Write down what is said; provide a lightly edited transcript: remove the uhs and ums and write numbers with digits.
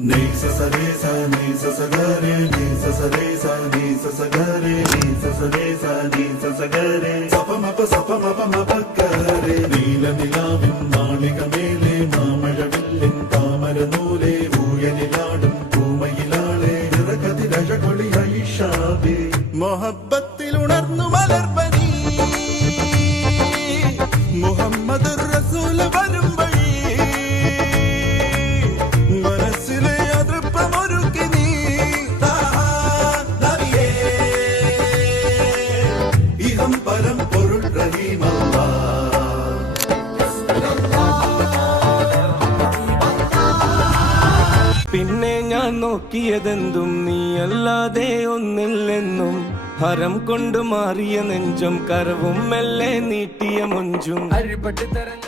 Ni sa sa re sa ni sa sa ga re ni sa sa re sa ni sa sa ga re ni sa sa re sa ni sa sa ga re sa pa ma pa ga re നീല നിലാവിൻ നാളികമേലെ മാമഴവില്ലിൻ താമരനൂലെ ഊയലിലാടും പൂമയിലാളെ നിറകതിരഴകൊളി ഐഷാബി മൊഹബത്തിൽ ഉണർന്നു മലർപനി മുഹമ്മദ് റസൂൽ വരും വഴി മനസ്സിലെ അതൃപ്പമൊരുക്കി നീ ഇഹം പരം പൊരുൾ റഹീമല്ല. പിന്നെ ഞാൻ നോക്കിയതെന്തും നീയല്ലാതെ ഒന്നില്ലെന്നും ഹരം കൊണ്ട് മാറിയ നെഞ്ചും കരവും മെല്ലെ നീട്ടിയ മൊഞ്ചും അഴിപെട്ട് തെരഞ്ഞ